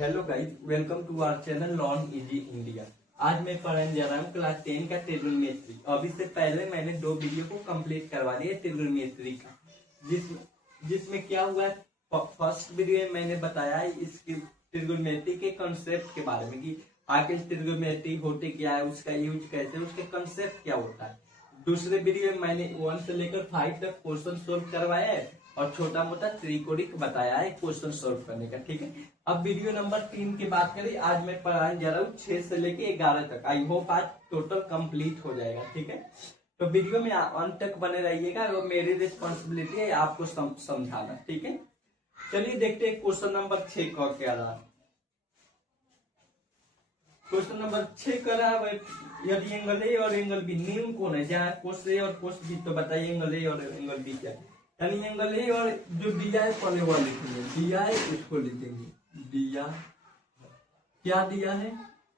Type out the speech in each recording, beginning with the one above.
Hello guys, welcome to our channel learn easy India. आज मैं पढ़ने जा रहा हूँ क्लास 10 का ट्रिग्नोमेट्री। अब इससे पहले मैंने 2 वीडियो को कंप्लीट करवा दिया ट्रिग्नोमेट्री का, जिसमें क्या हुआ। फर्स्ट वीडियो में मैंने बताया इसकी ट्रिग्नोमेट्री के कंसेप्ट के बारे में कि आखिर ट्रिग्नोमेट्री होते क्या है, उसका यूज कैसे, उसके कंसेप्ट क्या होता है। दूसरे वीडियो में मैंने 1 से लेकर 5 तक क्वेश्चन सोल्व करवाया है और छोटा मोटा त्रिकोणिक बताया है क्वेश्चन सोल्व करने का। ठीक है, अब वीडियो नंबर 3 की बात करें। आज मैं पढ़ाने जा रहा हूँ 6 से लेके 11 तक। आई होप आज टोटल कंप्लीट हो जाएगा। ठीक है, तो वीडियो में अंत तक बने रहिएगा। वो मेरी रिस्पॉन्सिबिलिटी है आपको समझाना। ठीक है, चलिए देखते हैं क्वेश्चन नंबर 6 का क्या रहा। क्वेश्चन नंबर 6 कर रहा है, यदि एंगल ए और एंगल बी निम्न कोण है, जहाँ कोस ए और कोस बी, तो बताइए एंगल ए और एंगल बी क्या है। यानी एंगल ए और जो दिया है पहले वो लिखेंगे, दिया है उसको लिखेंगे। दिया क्या दिया है,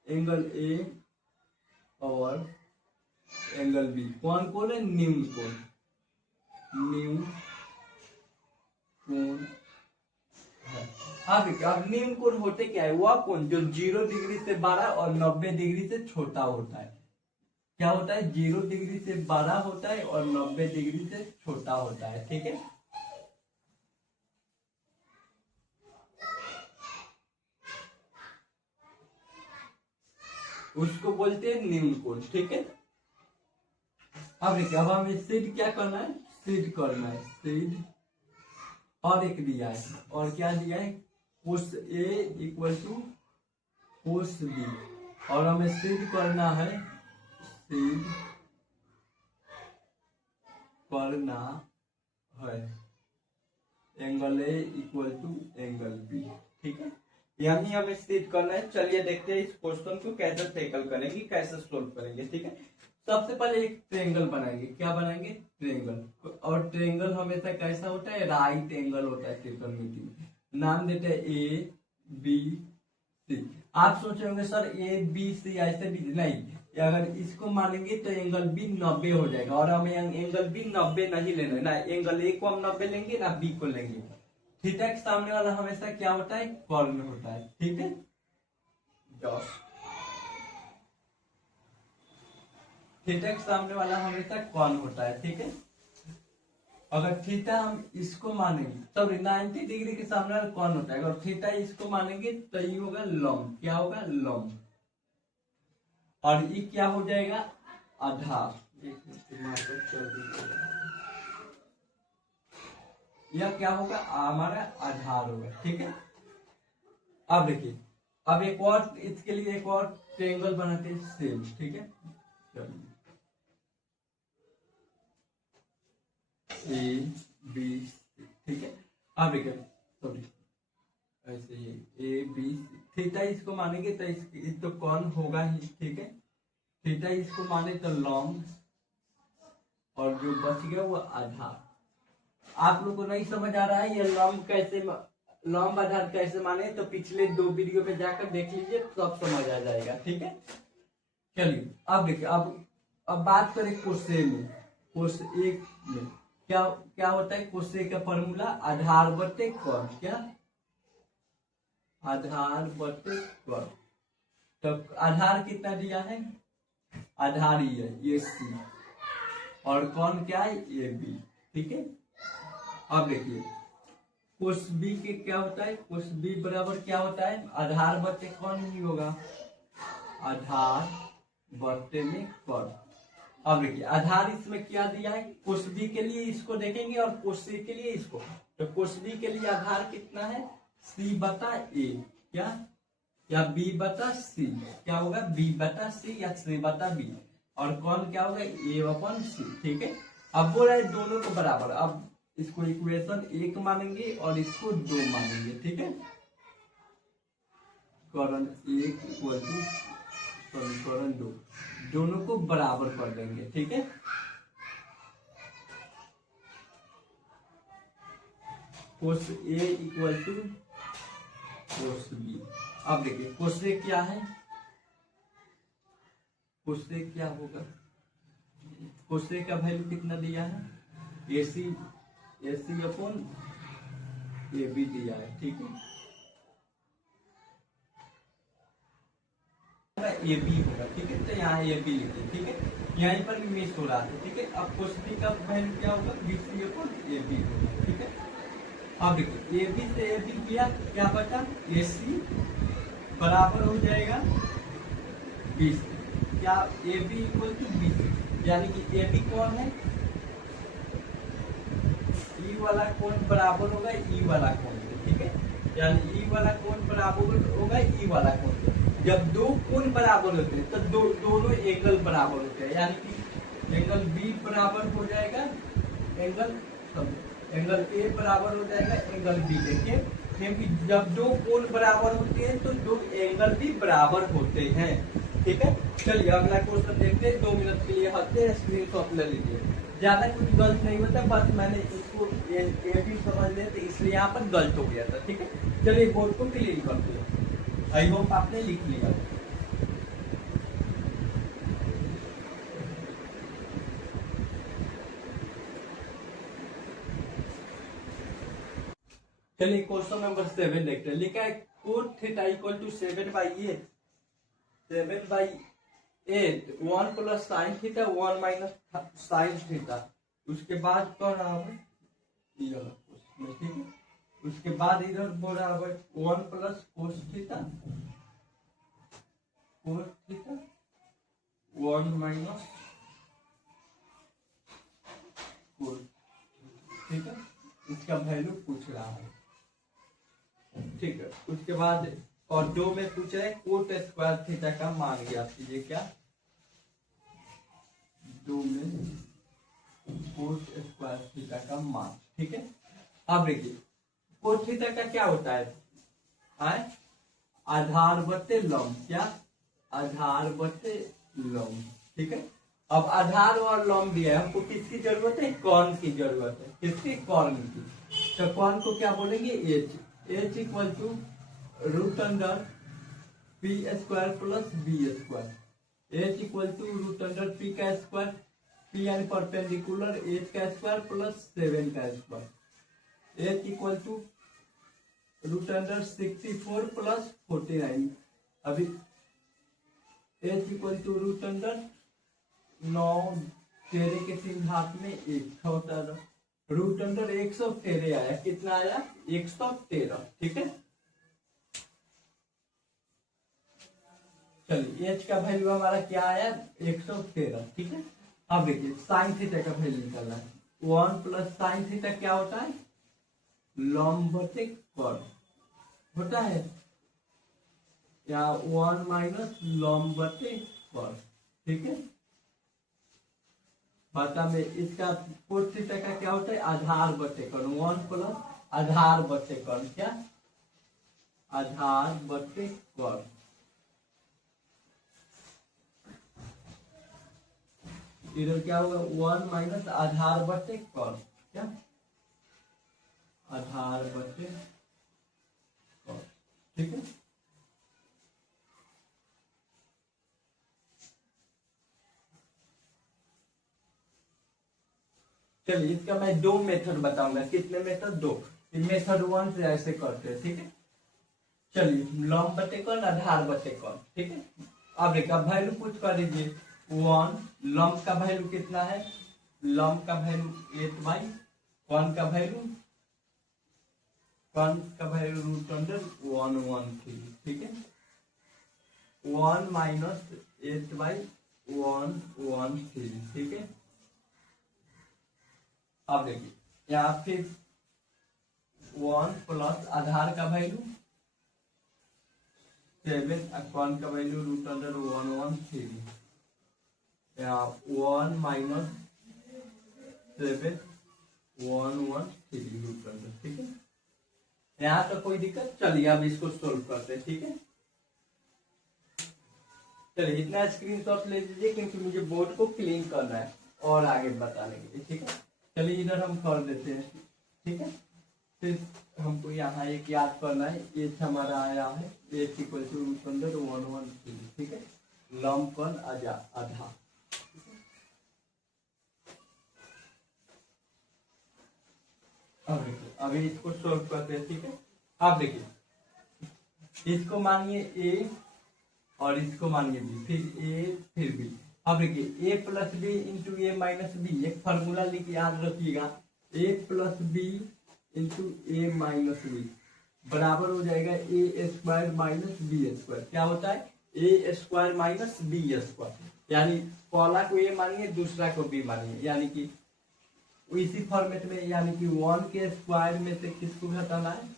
एंगल ए और एंगल बी कौन कौन है, निम्न कोण। निम्न कोण है। अब निम्न कोण होते क्या है, वह कोण जो 0 डिग्री से बड़ा और 90 डिग्री से छोटा होता है। क्या होता है, 0 डिग्री से बड़ा होता है और 90 डिग्री से छोटा होता है। ठीक है, उसको बोलते हैं निम्न कोण। ठीक है, अब देखिए, अब हमें सिद्ध क्या करना है, सिद्ध करना है। सिद्ध और एक दिया है, और क्या दिया है, cos A equal to cos B, और हमें सिद्ध करना है, सिद्ध करना है angle A equal to angle B. ठीक है, यानी हमें सिद्ध करना है। चलिए देखते हैं इस क्वेश्चन को कैसे टैकल करेंगे, कैसे सोल्व करेंगे। ठीक है, सबसे पहले एक ट्रायंगल बनाएंगे। क्या बनाएंगे, ट्रायंगल। और ट्रायंगल हमेशा कैसा होता है, राइट एंगल होता है ट्रिग्नोमेट्री में। नाम देते हैं ए बी सी। आप सोच रहे होंगे सर ए बी सी ऐसे भी नहीं, अगर इसको मानेंगे तो एंगल बी 90 हो जाएगा, और हमें एंगल बी 90 नहीं लेना है ना, एंगल ए को हम 90 लेंगे ना बी को लेंगे। थीटा के सामने वाला हमेशा क्या होता है, कॉर्न होता है। ठीक है, थीटा के सामने वाला हमेशा कॉर्न होता है। ठीक है, अगर थीटा हम इसको मानेंगे, सॉरी 90 डिग्री के सामने वाला कौन होता है, अगर थीटा इसको मानेंगे तो ये होगा लंब। क्या होगा, लंब। और ये क्या हो जाएगा, आधार। यह क्या होगा, हमारा आधार होगा। ठीक है, अब देखिए, अब एक और इसके लिए एक और ट्रायंगल बनाते हैं सेम। ठीक है, चलिए ए बी सी। ठीक है, अब देखिए, सॉरी ऐसे ही ए बी थीटा इसको मानेंगे तो इस तो कौन होगा ही। ठीक है, थीटा इसको माने तो लंब, और जो बच गया वो आधार। आप लोग को नहीं समझ आ रहा है ये लंब कैसे, लंब आधार कैसे माने, तो पिछले 2 वीडियो पे जाकर देख लीजिए, सब समझ आ जाएगा। ठीक है, चलिए अब देखिए, अब बात करें कोसे में। कोस एक में क्या क्या होता है, कोसे का फॉर्मूला आधार बटे कौन, क्या आधार बटे कौन। तो आधार कितना दिया है, आधार ही है ये सी, और कौन क्या है, ये बी। ठीक है, अब देखिए कोस बी के क्या होता है, कोस बी बराबर क्या होता है, आधार बटे कौन ही होगा, आधार बटे में कौन। अब देखिए, आधार इसमें क्या दिया है, कोस बी के लिए इसको देखेंगे और कोस सी के लिए इसको। तो कोस बी के लिए आधार कितना है, सी बटा ए, क्या या बी बटा सी, क्या होगा बी बटा सी या सी बटा बी, और कौन क्या होगा, ए अपन सी। ठीक है, अब बोल रहे दोनों को बराबर। अब इसको इक्वेशन 1 मानेंगे और इसको 2 मानेंगे। ठीक है, करण 1 इक्वल टू समीकरण 2, दोनों को बराबर कर देंगे। ठीक है, cos A equal to cos B. अब देखिए कोस ए क्या है, कोस ए क्या होगा, कोस ए का वैल्यू कितना दिया है, AC AC upon A B दिया है। ठीक है, ए बी होगा, ठीक है। तो यहाँ ए बी लिखे, ठीक है। यहीं पर भी मिस हो रहा था, ठीक है। अब cos b का वैल्यू क्या होगा, BC अपॉन ए बी होगा, ठीक है। अब देखिए ए बी से ए बी किया, क्या बचा, ए सी बराबर हो जाएगा BC। क्या A B equal to BC, यानी कि ए बी कौन है, ई वाला कोण बराबर होगा ई वाला कोण, ठीक है। यानी ई वाला कोण बराबर होगा ई वाला कोण। जब दो कोण बराबर होते हैं तो दोनों एंगल बराबर होते हैं, यानी कि एंगल बी बराबर हो जाएगा एंगल ए बराबर हो जाएगा एंगल बी के, क्योंकि जब दो कोण बराबर होते हैं तो दो एंगल भी बराबर होते हैं, ठीक है। चलिए अगला क्वेश्चन देखते हैं, 2 मिनट के लिए हटते हैं, स्क्रीनशॉट ले लीजिए। ज्यादा कुछ गलत नहीं होता, बस मैंने इसको ए बी समझ लिया तो इसलिए यहाँ पर गलत हो गया था, ठीक है। चलिए बोर्ड को क्लीन करते हैं। आई होप आपने लिख लिया। चलिए क्वेश्चन नंबर 7 देखते हैं। लिखा है cot theta equal to 7/8 1 plus sine theta 1 minus sine theta. उसके बाद कौन रहा है, ठीक है। उसके बाद इधर बोल रहा है 1 plus cos theta 1 minus cos, ठीक है। इसका वैल्यू पूछ रहा है, ठीक है। उसके बाद और 2 में पूछ रहे हैं कोट स्क्वायर थीटा का मान ज्ञात कीजिए। क्या 2 में कोट स्क्वायर थीटा का मान, ठीक है। अब देखिए कोट थीटा का क्या होता है, आधार बटे लंब, क्या आधार बटे लंब, ठीक है। अब आधार और लंब दिया है, हमको किसकी जरूरत है, कॉर्न की जरूरत है, किसकी, कॉर्न की। तो कॉर्न को क्या बोलेंगे, h equal to root under p square plus B square. H equal to root under p का स्क्वायर, पी यानी परपेंडिकुलर एच का स्क्वायर प्लस 7 का square. H equal to root under 64 plus 49। अभी h equal to root under 9 13 के 3 घात में 1 होता है। रूट अंडर 113 आया, कितना आया 113, ठीक है। चलिए एच का वैल्यू हमारा क्या आया 113, ठीक है। अब देखिए साइन थीटा का वैल्यू निकालना है। 1 प्लस साइन थीटा क्या होता है, लंब बटे कॉर्न होता है, या 1 माइनस लंब बटे कॉर्न, ठीक है। बता में इसका कोट थीटा का क्या होता है, आधार बटे कॉर्न। 1 प्लस आधार बटे कॉर्न, क्या आधार बटे कॉर्न। इधर क्या होगा 1 माइनस आधार बटे कॉर्न, क्या आधार बटे कॉर्न, ठीक है। चलिए इसका मैं 2 मेथड बताऊंगा। कितने मेथड, 2। मेथड 1 से ऐसे करते हैं, ठीक है। चलिए लंब बटे कौन, आधार बटे कौन, ठीक है। अब देखा वैल्यू पुट कर दीजिए 1, लंब का वैल्यू कितना है, लंब का वैल्यू 8/, कौन का वैल्यू रूट अंडर 113, ठीक है। 1 माइनस 8/113, ठीक है। अब देखिए यहाँ फिर 1 प्लस आधार का वैल्यू 7, कौन का वैल्यू रूट अंडर 113, यहाँ 1 माइनस 7 113 रूट अंडर, ठीक है। यहाँ तो कोई दिक्कत। चलिए अब इसको सोल्व करते हैं, ठीक है। चलिए इतना स्क्रीनशॉट ले लीजिए, क्योंकि मुझे बोर्ड को क्लीन करना है और आगे बताने के लिए, ठीक है। चलिए इधर हम कर देते हैं, ठीक है। फिर हमको यहाँ एक याद करना है, एच हमारा आया है H equal to root under 113, ठीक है। लंब कौन, आधा, अब देखिए अभी इसको सोल्व करते हैं, ठीक है। अब देखिए इसको मानिए ए और इसको मानिए बी, फिर ए फिर बी। अब देखिए ए प्लस बी इंटू ए माइनस बी, एक फॉर्मूला लिख याद रखिएगा, ए प्लस बी इंटू ए माइनस बी बराबर हो जाएगा ए स्क्वायर माइनस बी स्क्वायर। क्या होता है? ए स्क्वायर माइनस बी स्क्वायर, यानी पहला को ए मानिए दूसरा को बी मानिए, यानी कि इसी फॉर्मेट में, यानी कि 1 के स्क्वायर में से किसको घटाना है?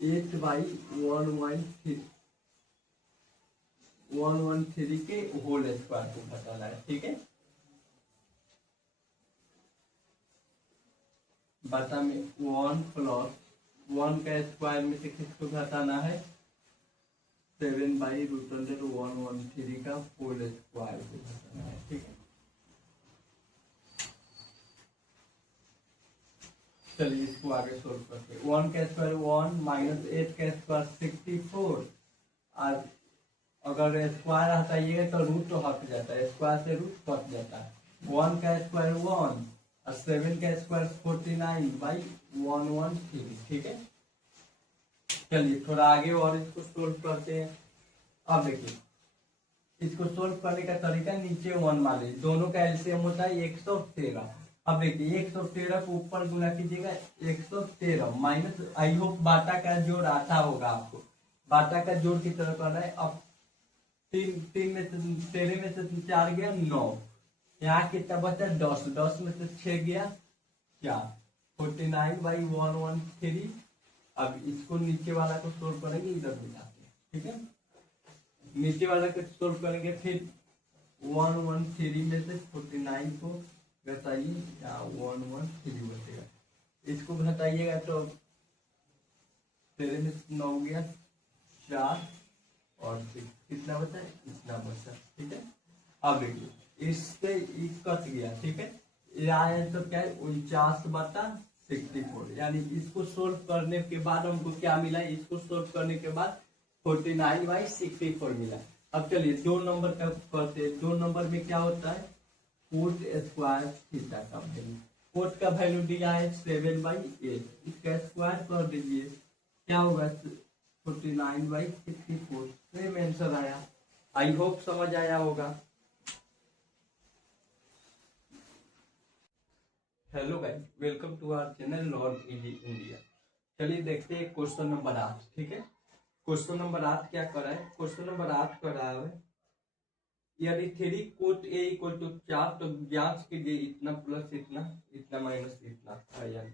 8/113 113 के होल स्क्वायर को घटाना है। ठीक है, बता में 1 प्लस 1 का स्क्वायर में से किसको घटाना है? 7/√113 का होल स्क्वायर को घटाना है। ठीक है, चलिए इसको आगे सोल्व करते हैं। 1 का स्क्वायर 1 माइनस 8 का स्क्वायर 64। आज अगर स्क्वायर हटाइएगा तो रूट तो हट जाता है, स्क्वायर से रूट कट जाता है। 1 का स्क्वायर 1 और 7 का स्क्वायर 49/113। ठीक है, चलिए थोड़ा आगे और इसको सोल्व करते हैं। अब देखिए इसको सोल्व करने का तरीका, नीचे 1 मान लीजिए, दोनों का एलसीएम होता है 113। अब देखिए 113 को ऊपर गुना कीजिएगा, 113 माइनस, आई होप बाटा का जोड़ आता होगा आपको, बाटा का जोड़ की तरह करना है। अब 3 में से 13 में से 4 गया 9, यहाँ कितना बचा? 10, 10 में से 6 गया 4, 49/113। अब इसको नीचे वाला को सोल्व करेंगे, इधर मिलाते हैं। ठीक है, नीचे वाला को सोल्व करेंगे, फिर 113 में से 49 को घटाइए, 113 बचेगा, इसको घटाइएगा तो 13 में 9 गया 4 और 6, कितना बचा? इतना बचा। ठीक है, अब देखिए इससे कट गया। ठीक है, यह तो क्या है? 49/64, यानी इसको सोल्व करने के बाद हमको क्या मिला? इसको सोल्व करने के बाद 49/64 मिला। अब चलिए 2 नंबर का करते हैं। 2 नंबर में क्या होता है? कोट स्क्वायर थीटा का वैल्यू, कोट का वैल्यू दिया है 7/8, इसका स्क्वायर कर दीजिए, क्या होगा? 49/64, सेम आंसर आया। आई होप समझ आया होगा। Hello guys, welcome to our channel learn easy India. चलिए देखते हैं क्वेश्चन नंबर 8। ठीक है, क्वेश्चन नंबर 8 क्या कर रहा है? क्वेश्चन नंबर 8 कर रहा है, यदि 3 कोट ए इक्वल टू 4 तो जांच कीजिए इतना प्लस इतना, इतना माइनस इतना है। यानी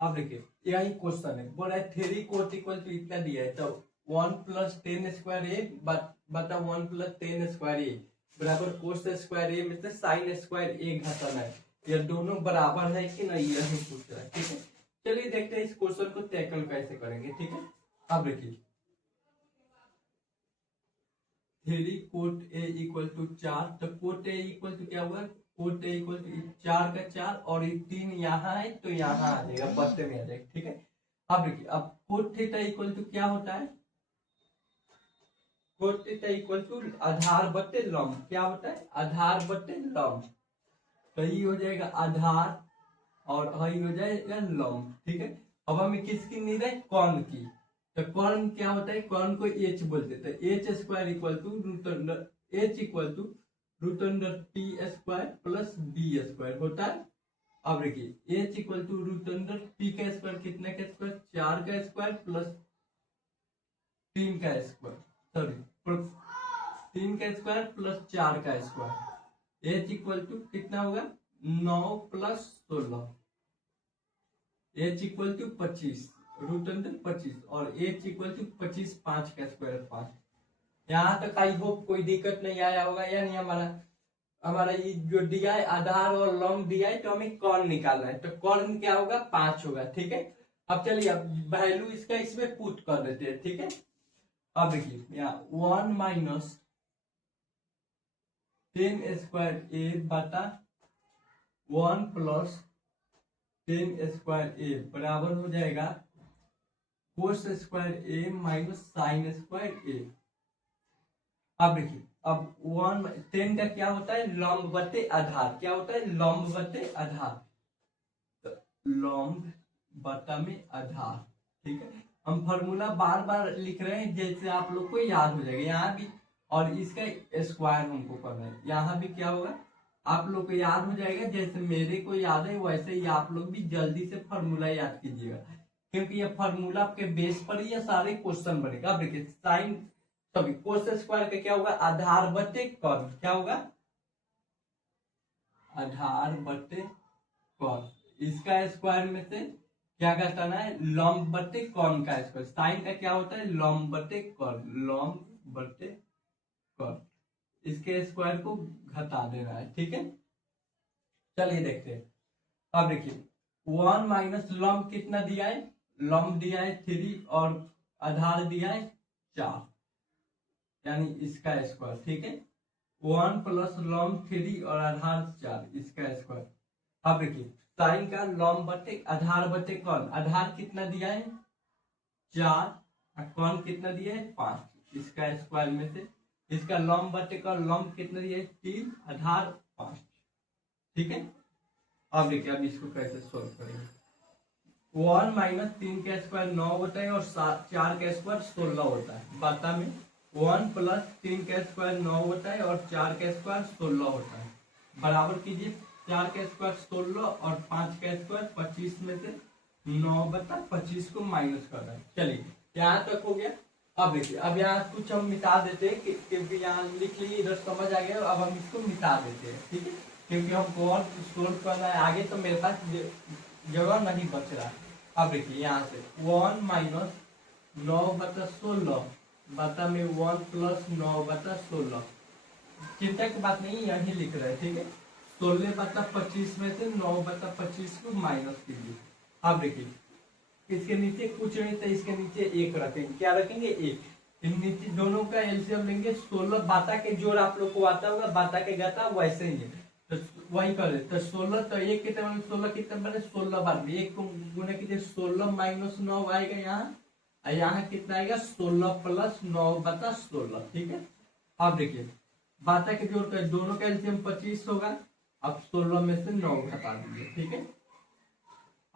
अब देखिए यही क्वेश्चन है, बोल रहा है 3 कोट इक्वल टू इतना दिया है, तो 1 + 10 स्क्वायर ए बता 1 + 10 स्क्वायर ए बराबर कोस स्क्वायर ए में से साइन स्क्वायर ए घटाना है। यह दोनों बराबर है कि नहीं, यही पूछ रहा है। ठीक है, चलिए देखते हैं इस क्वेश्चन को टैकल कैसे करेंगे। ठीक है, अब देखिए 3 कोट ए इक्वल टू 4, तो कोट ए इक्वल टू क्या हुआ? कोट ए इक्वल टू 4 का 4 और 3 यहाँ है तो यहाँ आ जाएगा, बच्चे में आ जाएगा। ठीक है, अब देखिए अब कोट थीटा इक्वल टू क्या होता है? कोट थीटा इक्वल टू आधार बटे लंब, क्या होता है? आधार बटे लंब, तो ये हो जाएगा आधार और हई हो जाएगा लंब। ठीक है, अब हमें किसकी नीड है? कर्ण की, तो कर्ण क्या होता है? कर्ण को एच बोलते हैं, तो H square equal to root under H equal to root under T square plus B square होता है। अब देखिए H equal to root under T का स्क्वायर, कितने का स्क्वायर? 4 का स्क्वायर प्लस 3 का स्क्वायर, सॉरी 3 का स्क्वायर प्लस 4 का स्क्वायर। एच इक्वल टू कितना होगा? 9 + 16, H equal to 25, root under 25 और एच इक्वल टू 25, 5 का स्क्वायर 5। यहाँ तक आई होप कोई दिक्कत नहीं आया होगा। यानी हमारा ये जो दिया है आधार और लंब दिया है, तो हमें कर्ण निकालना है, तो कर्ण क्या होगा? 5 होगा। ठीक है, अब चलिए अब वैल्यू इसका इसमें पुट कर देते हैं। ठीक है, अब देखिए यहाँ 1 - 10 स्क्वायर ए बटा 1 + 10 स्क्वायर ए बराबर हो जाएगा कोस स्क्वायर ए माइनस साइन स्क्वायर ए। अब देखिए अब 10 का क्या होता है? लंब बटे आधार, क्या होता है? लंब बटे आधार, तो लंब बटा में आधार। ठीक है, हम फॉर्मूला बार बार लिख रहे हैं जैसे आप लोग को याद हो जाएगा। यहाँ भी और इसका स्क्वायर हमको करना है। यहाँ भी क्या होगा, आप लोग को याद हो जाएगा, जैसे मेरे को याद है वैसे ही आप लोग भी जल्दी से फॉर्मूला याद कीजिएगा, क्योंकि ये फॉर्मूला आपके बेस पर ही ये सारे क्वेश्चन बनेगा। अब देखिए साइन सॉरी कोस स्क्वायर का क्या होगा, आधार बटे कॉन, क्या होगा आधार बटे कॉन, इसका स्क्वायर में से क्या घटाना है, लॉम्ब बटे कॉन का स्क्वायर। साइन का क्या होता है, लॉम्ब बटे कॉन, लॉम्ब बटे कॉन, इसके स्क्वायर को घटा देना है। ठीक है, चलिए देखते हैं। अब देखिए 1 माइनस लॉम्ब कितना दिया है, लॉम्ब दिया है 3 और आधार दिया है 4, यानी इसका स्क्वायर। ठीक है, 1 प्लस लॉम्ब 3 और आधार 4, इसका स्क्वायर। अब देखिए साइन का लॉम्ब बटे आधार बटे कौन, आधार कितना दिया है 4 और कौन कितना दिया है 5, इसका स्क्वायर में से इसका लॉम्ब बटे कौन, लॉम्ब कितना दिया है 3, आधार 5। ठीक है, अब देखिए अब इसको कैसे सोल्व करेंगे। 1 माइनस 3 का स्क्वायर 9 होता है और 4 का स्क्वायर 16 होता है। बाता में 1 प्लस 3 का स्क्वायर 9 होता है और 4 का स्क्वायर 16 होता है। बराबर कीजिए, 4 का स्क्वायर 16 और 5 का स्क्वायर 25 में से 9/25 को माइनस कर रहा है। चलिए यहाँ तक हो गया। अब देखिए अब यहाँ कुछ हम मिटा देते हैं, क्योंकि यहाँ लिख लिए इधर समझ आ गया, अब हम इसको मिटा देते हैं। ठीक है, क्योंकि हमको और सोल्व करना है आगे, तो मेरे पास जगह नहीं बच रहा। अब देखिए यहाँ से 1 माइनस 9/16 बता में 1 प्लस 9/16, चिंता की बात नहीं, यही लिख रहे हैं। ठीक है, 16/25 में से 9/25 को माइनस कीजिए। अब देखिए इसके नीचे कुछ नहीं तो इसके नीचे 1 रखेंगे, क्या रखेंगे 1, नीचे दोनों का एलसीएम लेंगे। 16 बाता के जोड़ आप लोग को आता होगा, बाता के गाता वैसे ही है, तो वही करे। तो 16 तो 1 कितने बने, 16 कितने बने 16 बार में 1 को गुना कीजिए, 16 माइनस 9 आएगा यहाँ, और यहाँ कितना आएगा 16 प्लस 9/16। ठीक है, अब देखिए बाता के जोड़ कर दोनों का एलसीएम 25 होगा। अब 16 में से 9 घटा दीजिए। ठीक है,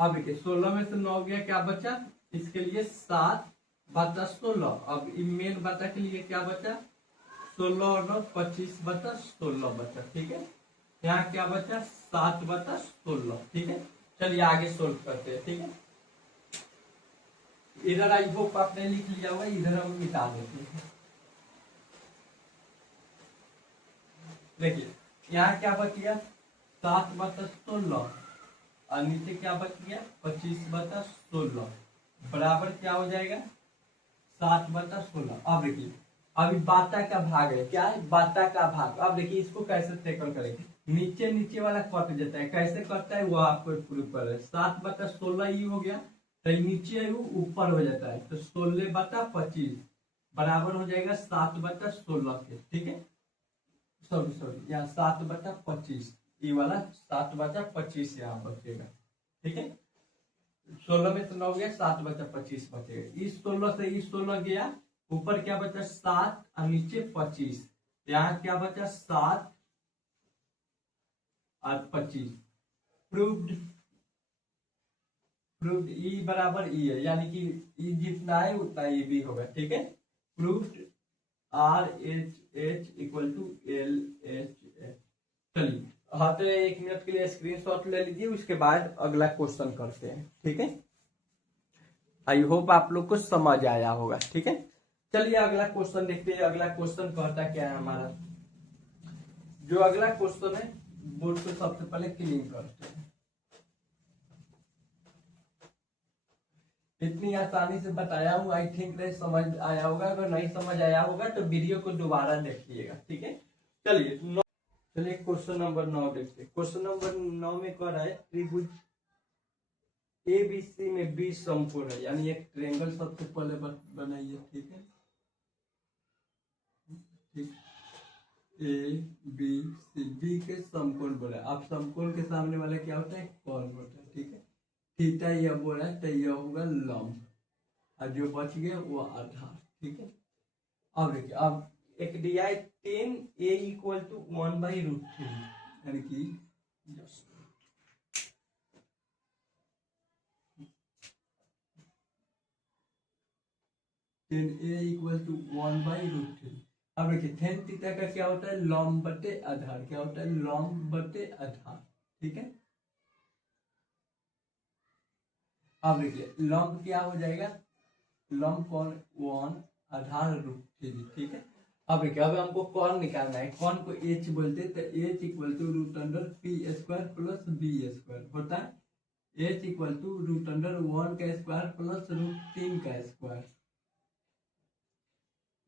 अब देखिए 16 में से 9 गया, क्या बचा इसके लिए 7/16। अब मेन बाता के लिए क्या बचा 16 और 9 25/16 बचा। ठीक है, यहाँ क्या बचा 7/16। ठीक है, चलिए आगे सोल्व करते हैं। ठीक है, इधर आई होप आपने लिख लिया हुआ, इधर हम मिटा देते हैं। देखिए यहाँ क्या बच गया 7/16 और नीचे क्या बच गया 25/16, बराबर क्या हो जाएगा 7/16। अब देखिए अभी बाता का भाग है, क्या है बाता का भाग। अब देखिए इसको कैसे टैकल करेंगे, नीचे नीचे वाला कट जाता है, कैसे कटता है वो आपको प्रूफ कर है। 7/16 ही हो गया, तो नीचे है वो ऊपर हो जाता है, तो 16/25 बराबर हो जाएगा 7/16 के। ठीक है, सॉरी यहाँ 7/25, ये वाला 7/25 यहाँ बचेगा। ठीक है, 16 में से 9 गया 7/25 बचेगा। इस 16 से इस 16 गया, ऊपर क्या बचा 7 और नीचे 25, यहाँ क्या बचा 7 और 25। प्रूव्ड, प्रूव्ड ई बराबर ई है, यानी कि ई जितना है उतना ई भी होगा। ठीक है, proved RHH equal to LHH। चलिए हाँ, तो 1 मिनट के लिए स्क्रीनशॉट ले लीजिए, उसके बाद अगला क्वेश्चन करते हैं। ठीक है, आई होप आप लोग को समझ आया होगा। ठीक है, चलिए अगला क्वेश्चन देखते हैं। अगला क्वेश्चन कहता क्या है हमारा, जो अगला क्वेश्चन है बोर्ड को सबसे पहले क्लीन करते हैं। इतनी आसानी से बताया हूँ, आई थिंक नहीं समझ आया होगा। अगर नहीं समझ आया होगा तो वीडियो को दोबारा देखिएगा। ठीक है, चलिए क्वेश्चन नंबर 9 देखते हैं। क्वेश्चन नंबर 9 में कह रहा है त्रिभुज ABC में 20 समकोण है, यानी एक ट्रायंगल सबसे पहले बनाइए। ठीक है, ठीक, ABCD के समकोण बोला, आप समकोण के सामने वाला क्या होता है कोण होता है। ठीक है, थीटा यह बोला तो यह होगा लंब, और जो बच गया वो आधार। ठीक है, अब देखिए अब एक दिया है 10A इक्वल टू 1/√3, यानी कि 10A इक्वल टू 1/√3। अब देखिए tan थीटा का क्या होता है, लॉम्ब बटे आधार। क्या होता है, लॉम्ब बटे आधार। ठीक है, अब देखिए लॉम्ब क्या हो जाएगा, लॉम्ब कौन 1 आधार √3। ठीक है, अब देखिए अब हमको कौन निकालना है, कौन को h बोलते हैं, तो h equal to √p² plus b² होता है। h इक्वल टू √1 का स्क्वायर प्लस √3 का स्क्वायर।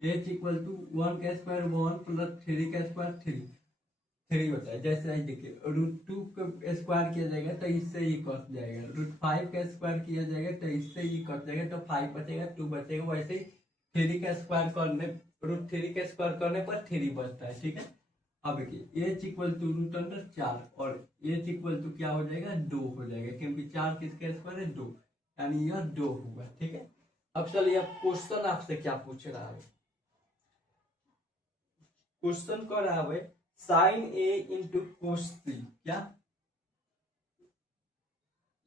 h इक्वल टू 1 का स्क्वायर 1 प्लस 3 का स्क्वायर 3 होता है। जैसे ही देखिए √2 का स्क्वायर किया जाएगा तो इससे ही कट जाएगा, √5 का स्क्वायर किया जाएगा तो इससे ही कट जाएगा, तो 5 बचेगा 2 बचेगा। वैसे ही 3 का स्क्वायर करने √3 का स्क्वायर करने पर 3 बचता है। ठीक है, अब देखिए h इक्वल टू √4 और h इक्वल टू क्या हो जाएगा, 2 हो जाएगा, क्योंकि 4 किसका स्क्वायर है, 2, यानी यह 2 होगा। ठीक है, अब चलिए अब क्वेश्चन आपसे क्या पूछ रहा है, क्वेश्चन कर रहा है sine a into cos c। क्या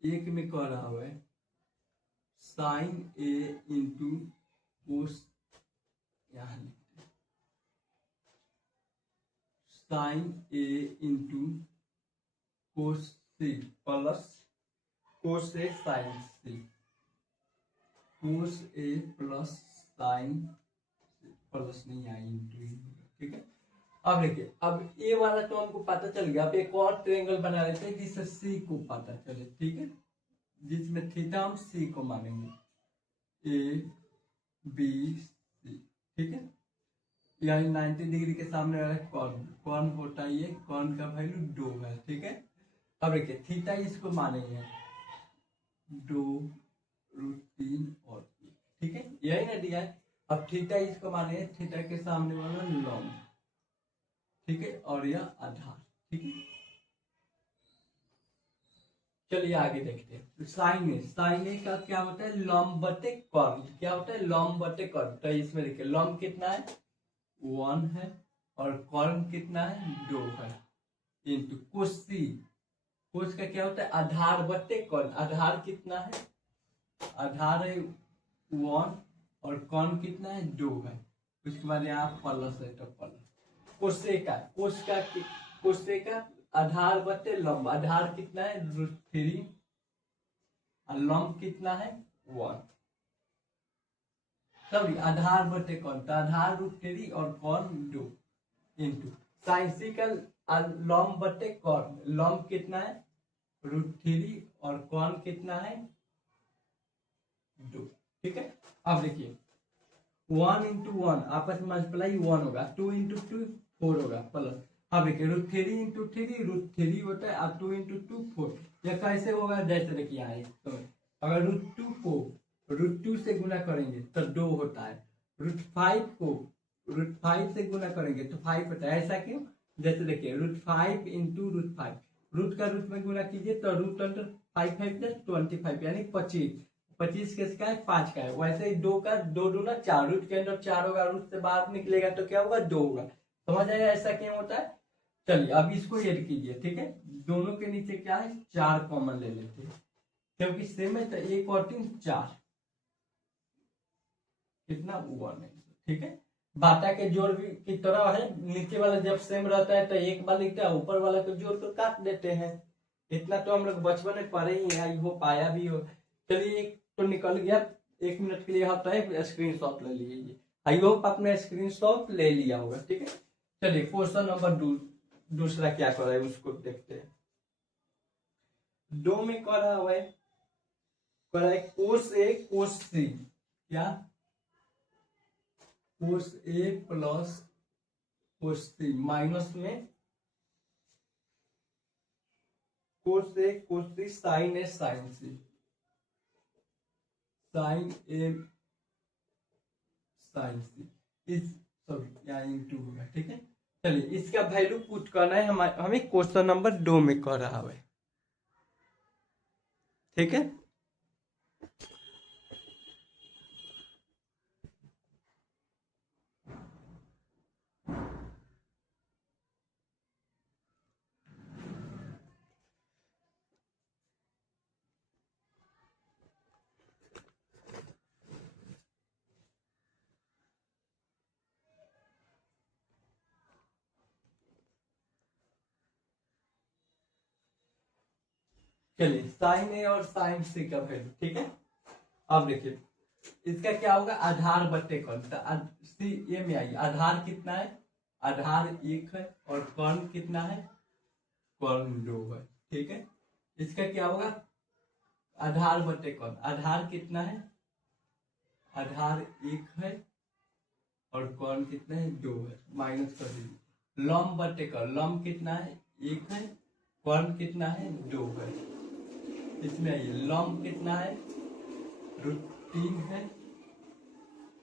एक में कह रहा है साइन a इंटू कोस, यहाँ sine a into cos c plus cos a sine c, cos a plus sine plus नहीं आई इंटू। ठीक है, अब देखिए अब ए वाला तो हमको पता चल गया, अब एक और ट्रायंगल बना लेते हैं जिससे सी को पता चले। ठीक है, जिसमें थीटा हम सी को मानेंगे, ए बी सी। ठीक है, यानी 90 डिग्री के सामने वाला कौन कौन होता है, ये कौन का वैल्यू 2 है। ठीक है, अब देखिए थीटा इसको मानेंगे 2 √3 और 1। ठीक है, यही ना दिया है। अब थीटा इसको माने थीटा के सामने वाला लॉन्ग। ठीक है, और यह आधार। ठीक है, चलिए आगे देखते हैं। साइन ए का क्या होता है, लॉम्ब बटे कॉर्न। क्या होता है, लॉम्ब बटे कॉर्न। तो इसमें देखिए लॉम्ब कितना है, 1 है, और कॉर्न कितना है, 2 है, इंटू कोस सी। कोस का क्या होता है, आधार बटे कॉर्न। आधार कितना है, आधार है 1 और कॉर्न कितना है, 2 है। उसके बाद यहाँ प्लस है तो प्लस। कोसे का आधार बटे लंब। आधार कितना है, √3 और लंब कितना है 1। सॉरी, आधार बटे कौन, तो आधार √3 और कौन 2 इंटू साइन सी का लंब बटे कौन। लंब कितना है √3 और कौन कितना है 2। ठीक है, अब देखिए 1 इंटू 1 आपस में मल्टीप्लाई 1 होगा, 2 इंटू 2 4 होगा प्लस। अब देखिए √3 इंटू 3 √3 होता है, अब 2 इंटू 2 4। यह कैसे होगा, जैसे देखिए यहाँ तो अगर √2 को √2 से गुना करेंगे तो 2 होता है, √5 को √5 से गुना करेंगे तो 5 होता है। ऐसा क्यों, जैसे देखिए √5 इंटू √5, रूट का रूट में गुना कीजिए तो √5 25 यानी 25। 25 किसका है, 5 का है। वैसे ही 2 का 2 दूना 4, रूट के अंदर 4 होगा, रूट से बाहर निकलेगा तो क्या होगा, 2 होगा। समझ आया ऐसा क्यों होता है। चलिए अब इसको ऐड कीजिए। ठीक है, दोनों के नीचे क्या है, 4 कॉमन ले लेते हैं, क्योंकि सेम है तो 1 और 3 4, कितना 1 है। ठीक है, बाटा के जोड़ भी की तरह है, नीचे वाला जब सेम रहता है तो एक बार लिखते हैं, ऊपर वाला को जोड़ कर काट देते हैं। इतना तो हम लोग बचपन में पढ़े ही है, हो पाया भी हो। चलिए एक तो निकल गया, 1 मिनट के लिए हटा है, स्क्रीनशॉट ले लीजिए। आई होप आपने स्क्रीनशॉट ले लिया होगा। ठीक है, चलिए क्वेश्चन नंबर दूसरा क्या कर रहा है उसको देखते हैं। 2 में कर रहा है कोस ए कोस सी। क्या, कोस ए प्लस कोस सी माइनस में कोस ए कोस सी साइन ए साइन सी, साइन ए साइन सी इस सॉरी यहाँ इंटू होगा। ठीक है, चलिए इसका वैल्यू पुट करना है हमें क्वेश्चन नंबर 2 में कर रहा है। ठीक है, चलिए साइन ए और साइन सी का वैल्यू, ठीक है। अब देखिए इसका क्या होगा, आधार बट्टे कौन, सी ए में आइए, आधार कितना है, आधार 1 है और कौन कितना है, कौन 2 है, ठीक है। इसका क्या होगा, आधार बट्टे कौन, आधार कितना है, आधार 1 है और कौन कितना है, 2 है, माइनस कर दीजिए। लंब बट्टे कौन, लंब कितना है, 1 है, कौन कितना है, 2 है। इसमें आइए, लंब कितना है, √3 है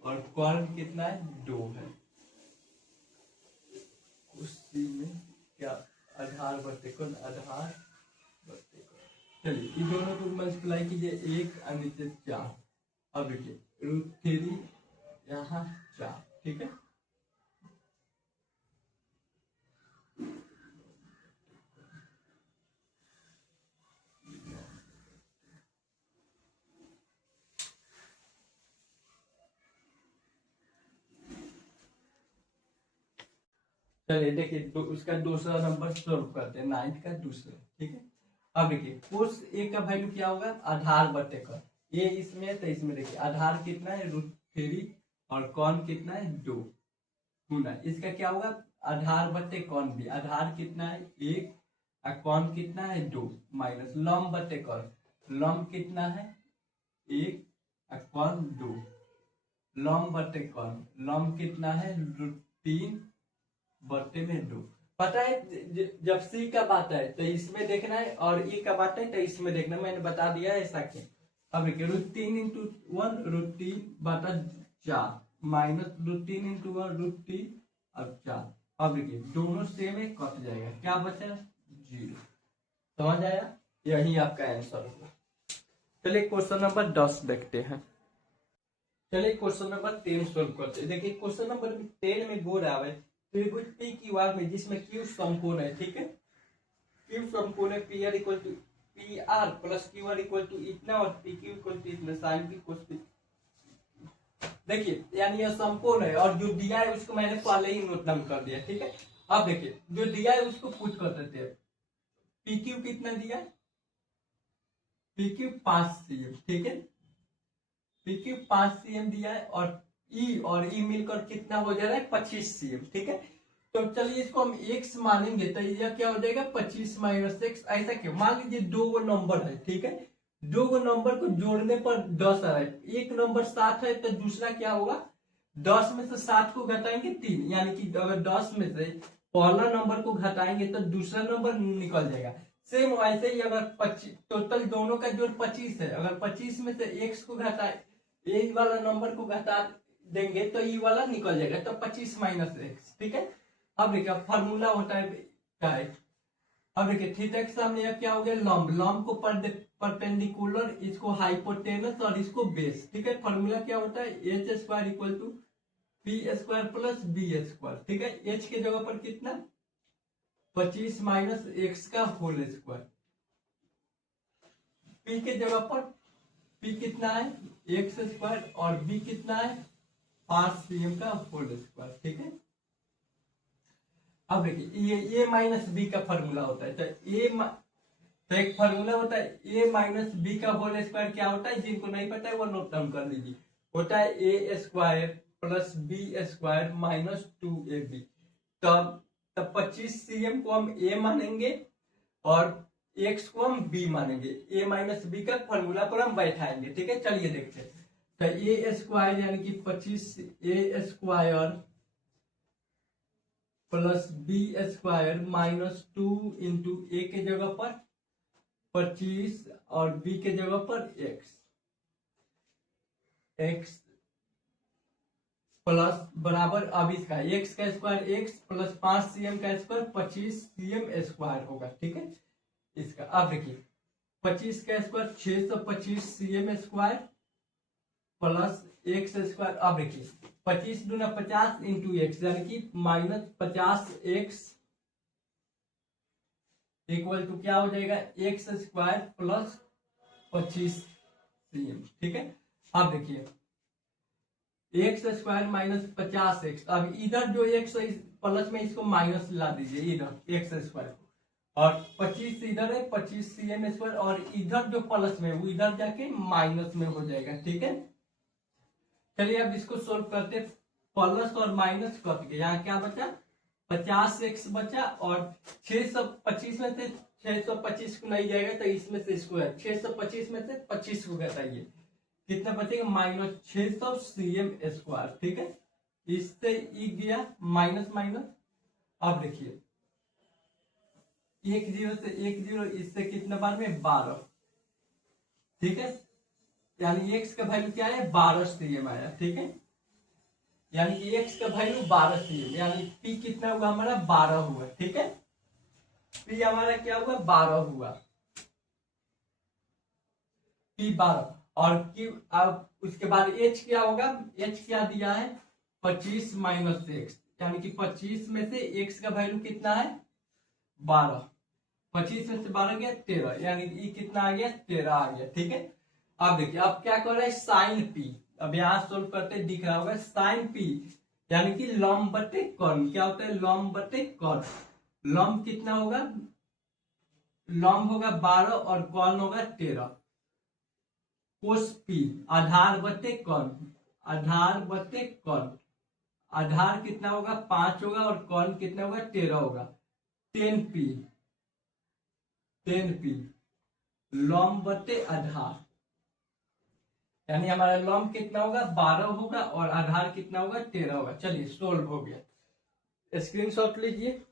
और कौन कितना है, 2 है। उसी में क्या, आधार बट्टे कौन, आधार बट्टे कौन। चलिए इन दोनों को मल्टीप्लाई कीजिए, 1 और नीचे 4। अब देखिए √3 यहाँ 4, ठीक है। चलिए देखिए उसका दूसरा नंबर सॉल्व करते हैं, 9 का दूसरा, ठीक है। अब देखिए कोस ए का वैल्यू क्या होगा, आधार बट्टे कौन, ये इसमें है तो इसमें देखिए आधार कितना है, √3 और कौन कितना है, 2 गुना, इसका क्या होगा, आधार बट्टे कौन भी, आधार कितना है 1 और कौन कितना है 2, माइनस लंब बट्टे कौन, लंब कितना है 1 और कौन 2, लंब बट्टे कौन, लंब कितना है √3 बट्टे में 2। पता है जब सी का बात है तो इसमें देखना है और ई का बात है तो इसमें देखना, मैंने बता दिया है ऐसा क्यों। अब देखिए √3 × 1 √3 बटा 4 माइनस √3 × 1 √3 अब 4। अब देखिए दोनों सेम है, कट जाएगा, क्या बचा 0। समझ आया, यही आपका आंसर होगा। चलिए क्वेश्चन नंबर 10 देखते हैं। चलिए क्वेश्चन नंबर 10 सोल्व करते हैं। देखिए क्वेश्चन नंबर 10 में बोल रहा है त्रिभुज पी क्यू आर में जिसमें क्यू समकोण है, ठीक है, क्यू समकोण है, P R equal to P R plus Q R equal to इतना और पी क्यू इक्वल टू इतना, साइन पी कोस पी। देखिए यानी यह समकोण है और जो दिया है उसको मैंने पहले ही नोट डाउन कर दिया, ठीक है। अब देखिए जो दिया है उसको पुट कर देते हैं, पी क्यू कितना दिया है, पी क्यू 5 cm, ठीक है, पी क्यू 5 cm दिया है और ई मिलकर कितना हो जा रहा है 25 cm, ठीक है। तो चलिए इसको हम x मानेंगे तो यह क्या हो जाएगा 25 - x। ऐसा क्यों, मान लीजिए 2 नंबर है, ठीक है, 2 नंबर को जोड़ने पर 10 आ रहा है, एक नंबर 7 है तो दूसरा क्या होगा, 10 में से 7 को घटाएंगे 3, यानी कि अगर 10 में से पहला नंबर को घटाएंगे तो दूसरा नंबर निकल जाएगा। सेम वैसे ही अगर 25 टोटल दोनों का जोड़ 25 है, अगर 25 में से x को घटाए, ये वाला नंबर को घटा देंगे तो ये वाला निकल जाएगा, तो 25 - x, ठीक है। अब देखिए फार्मूला होता है क्या है, अब देखिए थीटा के सामने यह क्या हो गया, लंब, लंब को परपेंडिकुलर, इसको हाइपोटेनस और इसको बेस, ठीक है। फार्मूला क्या होता है h² = p² + b², ठीक है। h के जगह पर कितना 25 - x का होल स्क्वायर, p के जगह पर p कितना है x² और b कितना है 5 cm का होल स्क्वायर, ठीक है। अब देखिए ये माइनस बी का फॉर्मूला होता है, तो एक फॉर्मूला होता है a - b का होल स्क्वायर, क्या होता है जिनको नहीं पता है वो नोट डाउन कर लीजिए, होता है a² + b² - 2ab। तब 25 cm को हम a मानेंगे और x को हम b मानेंगे, a - b का फॉर्मूला पर हम बैठाएंगे, ठीक है। चलिए देखते हैं, तो a² यानी कि 25 a² plus b² -2 into a के जगह पर 25 और b के जगह पर x प्लस बराबर, अब इसका x का स्क्वायर x प्लस 5 cm का स्क्वायर 25 cm² होगा, ठीक है। इसका अब देखिए 25 का स्क्वायर 625 cm² प्लस x²। अब देखिए 25 दूना 50 इंटू x यानी कि -50x इक्वल टू क्या हो जाएगा x² प्लस 25 cm, ठीक है। अब देखिए x² -50x, अब इधर जो x प्लस में इसको माइनस ला दीजिए, इधर x² को, और 25 इधर है, 25 cm स्क्वायर, और इधर जो प्लस में वो इधर जाके माइनस में हो जाएगा। ठीक है, चलिए अब इसको सोल्व करते। प्लस और माइनस कट के यहाँ क्या बचा, 50x बचा, और 625 में से 625 को नहीं जाएगा तो इसमें से इसको 625 में से 25 को घटाइए, कितना बचेगा, -600 cm स्क्वायर। ठीक है, इससे ई गया माइनस माइनस। अब देखिए 1 0 से 1 0, इससे कितना बार में 12। ठीक है, यानी x का वैल्यू क्या है, 12 cm आया। ठीक है, यानी कि x का वैल्यू 12 cm, यानी p कितना हुआ हमारा, 12 हुआ। ठीक है, p हमारा क्या हुआ, 12 हुआ, p 12। और q, अब उसके बाद h क्या होगा, h क्या दिया है, 25 माइनस x, यानी कि 25 में से x का वैल्यू कितना है, 12। 25 में से 12 गया 13, यानी ई कितना आ गया, 13 आ गया। ठीक है, अब देखिए अब क्या कर रहा है, साइन पी। अब यहां सोल्व करते दिख रहा होगा साइन पी, यानी कि लंब बटे कर्ण। क्या होता है, लंब बटे कर्ण। लंब कितना होगा, लंब होगा 12 और कर्ण होगा 13। कोस पी, आधार बटे कर्ण, आधार बटे कर्ण। आधार कितना होगा, 5 होगा, और कर्ण कितना होगा, 13 होगा। 10p, 10p लंब बटे आधार, यानी हमारा लंब कितना होगा, 12 होगा, और आधार कितना होगा, 13 होगा। चलिए सोल्व हो गया, स्क्रीनशॉट लीजिए।